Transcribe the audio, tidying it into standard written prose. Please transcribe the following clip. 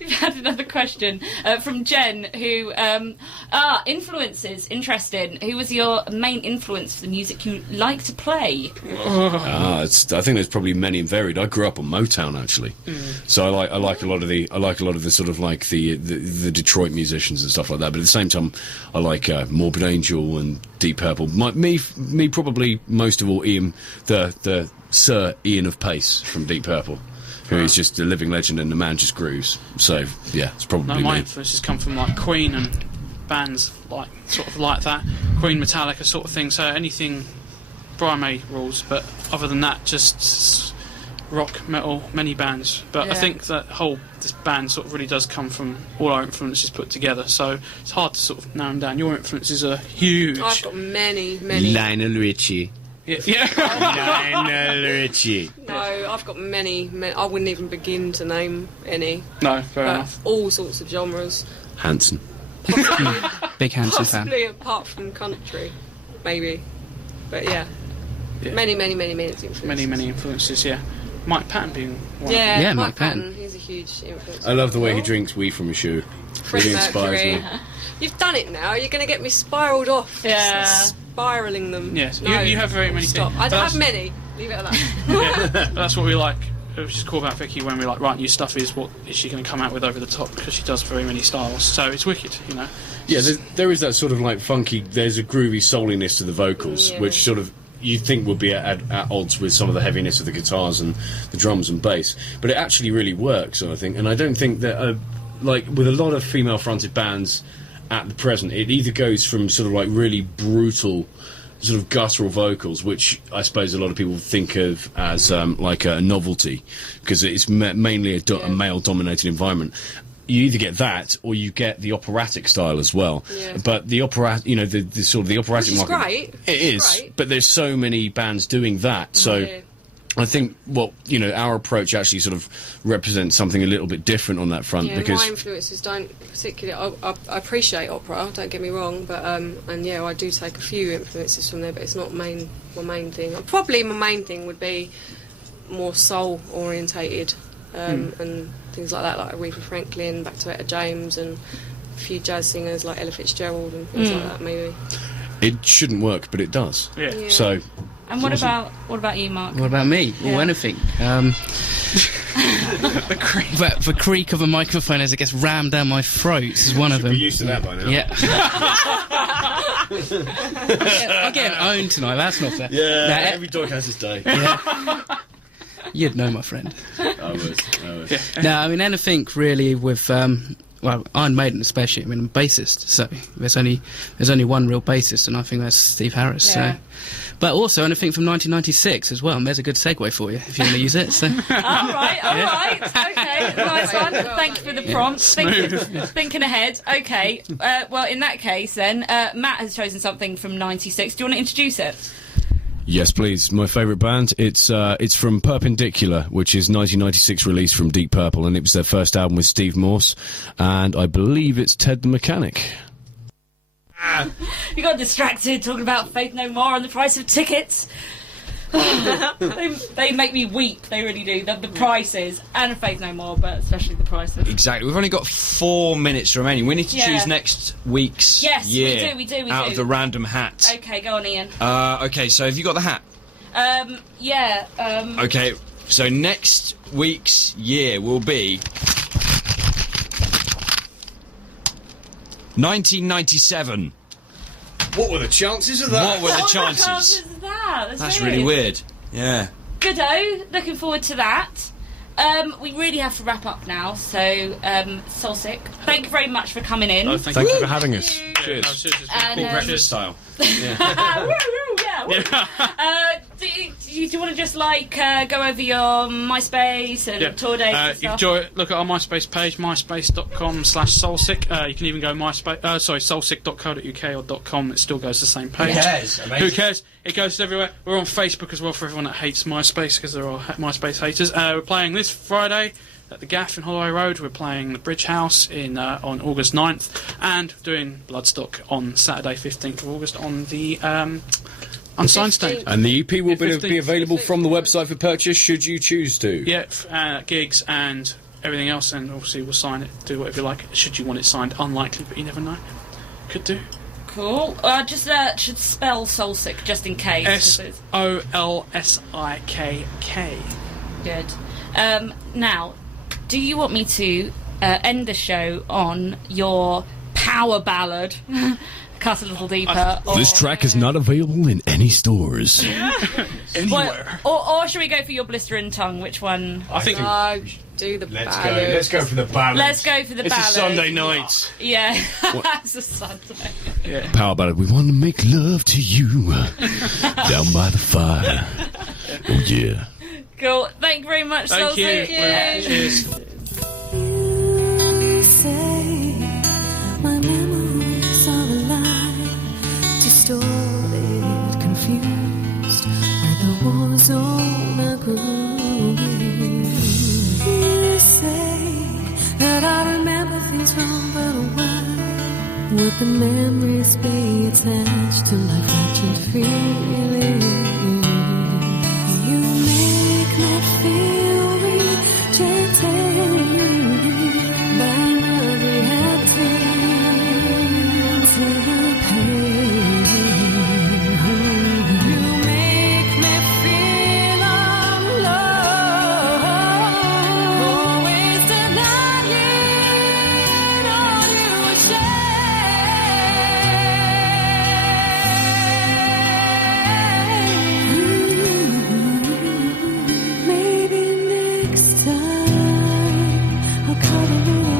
We've had another question from Jen, who influences. Interesting. Who was your main influence for the music you like to play? I think there's probably many and varied. I grew up on Motown, actually, so I like a lot of the sort of like the Detroit musicians and stuff like that. But at the same time, I like Morbid Angel and Deep Purple. Me probably most of all Ian, the Sir Ian of Pace from Deep Purple, who is just a living legend and the man just grooves. So yeah, it's probably my me. influences come from like Queen and bands like sort of like that, Queen, Metallica sort of thing. So anything Brian May rules, but other than that, just rock, metal, many bands. But I think that this band sort of really does come from all our influences put together. So it's hard to sort of narrow them down. Your influences are huge. I've got many. Lionel Richie. Yeah. Lionel Richie. No, I've got many. I wouldn't even begin to name any. No, fair enough. All sorts of genres. Hanson. Big Hanson fan. Possibly apart from country, maybe. But yeah. Many influences. Many influences, yeah. Mike Patton being one. Yeah, Mike Patton. He's a huge influence. I love the way he drinks wee from a shoe. Freddie Really inspires Mercury. me. You've done it now. You're going to get me spiralled off. Yeah. Spiralling them. Yes, No, you have very many stop. things. I don't have many. Leave it at that. Yeah, that's what we like. Which is cool about Vicky when we're like, right, new stuff is what is she going to come out with over the top, because she does very many styles. So it's wicked, you know. Yeah, there is that sort of like funky. There's a groovy souliness to the vocals, which sort of you think would be at odds with some of the heaviness of the guitars and the drums and bass, but it actually really works, I think. And I don't think that like with a lot of female-fronted bands at the present, it either goes from sort of like really brutal sort of guttural vocals, which I suppose a lot of people think of as like a novelty, because it's mainly a male-dominated environment. You either get that, or you get the operatic style as well. Yeah. But the opera, you know, the sort of the operatic market, great. It is, great. But there's so many bands doing that. So I think, our approach actually sort of represents something a little bit different on that front. Because my influences don't particularly. I appreciate opera. Don't get me wrong, but and I do take a few influences from there, but it's not my main thing. Probably my main thing would be more soul orientated. And things like that, like Aretha Franklin, back to Etta James, and a few jazz singers like Ella Fitzgerald and things like that. Maybe it shouldn't work, but it does. Yeah. So. And what about you, Mark? What about me? Or anything? The creak of a microphone as it gets rammed down my throat is one of them. Be used to that by now. Yeah. I'm getting owned tonight. That's not fair. Yeah. Every dog has his day. Yeah. You'd know, my friend. I was. No, I mean anything really with Iron Maiden especially. I mean, I'm a bassist, so there's only one real bassist, and I think that's Steve Harris. Yeah. So, but also anything from 1996 as well. And there's a good segue for you if you want to use it. So. all right, okay, nice one. Thank you for the prompt. Thinking ahead. Okay, well, in that case, then Matt has chosen something from '96. Do you want to introduce it? Yes, please. My favourite band. It's from Perpendicular, which is 1996 release from Deep Purple, and it was their first album with Steve Morse, and I believe it's Ted the Mechanic. You got distracted talking about Faith No More and the price of tickets. They make me weep. They really do. The prices and Faith No More, but especially the prices. Exactly. We've only got 4 minutes remaining. We need to choose next week's year. We do. Out of the random hat. Okay, go on, Ian. Okay, so have you got the hat? Okay, so next week's year will be 1997. What were the chances of that? What were the What chances? chances of that? That's really weird. Yeah. Goodo. Looking forward to that. We really have to wrap up now, so SOLSIKK, thank you very much for coming in. Oh, Thank you for having us. Cheers. And, Breakfast style. Do you want to just go over your MySpace and tour dates and stuff? Look at our MySpace page, myspace.com/SOLSIKK. You can even go solsick.co.uk or .com. It still goes to the same page. Who cares? It goes everywhere. We're on Facebook as well for everyone that hates MySpace, because there are MySpace haters. We're playing this Friday at the Gaff in Holloway Road. We're playing the Bridge House on August 9th, and doing Bloodstock on Saturday 15th of August on the Unsigned stage. And the EP will be available from the website for purchase should you choose to. Yeah, gigs and everything else, and obviously we'll sign it, do whatever you like. Should you want it signed, unlikely, but you never know. Could do. Cool. Just should spell Solsikk just in case. SOLSIKK. Good. Now, do you want me to end the show on your power ballad, Cut a Little Deeper? This track is not available in any stores. Anywhere. Or should we go for your blistering tongue? Which one? I think. Do the Let's ballad. go. Let's go for the ballad. Let's go for the It's a ballad. Sunday night. Yeah, it's a Sunday. Yeah. How about it? We want to make love to you down by the fire. Oh, yeah. Cool. Thank you very much, Thank you. Solsikk. Cheers. You say my memories are a lie, distorted, confused, where the war zone I grew. You say that I remember things wrong, but why would the memories be attached to my fractured feelings? You make me feel rejected by my reacting to the pain. You make me feel I'm lost, always denying all you say. Maybe next time I'll cut a little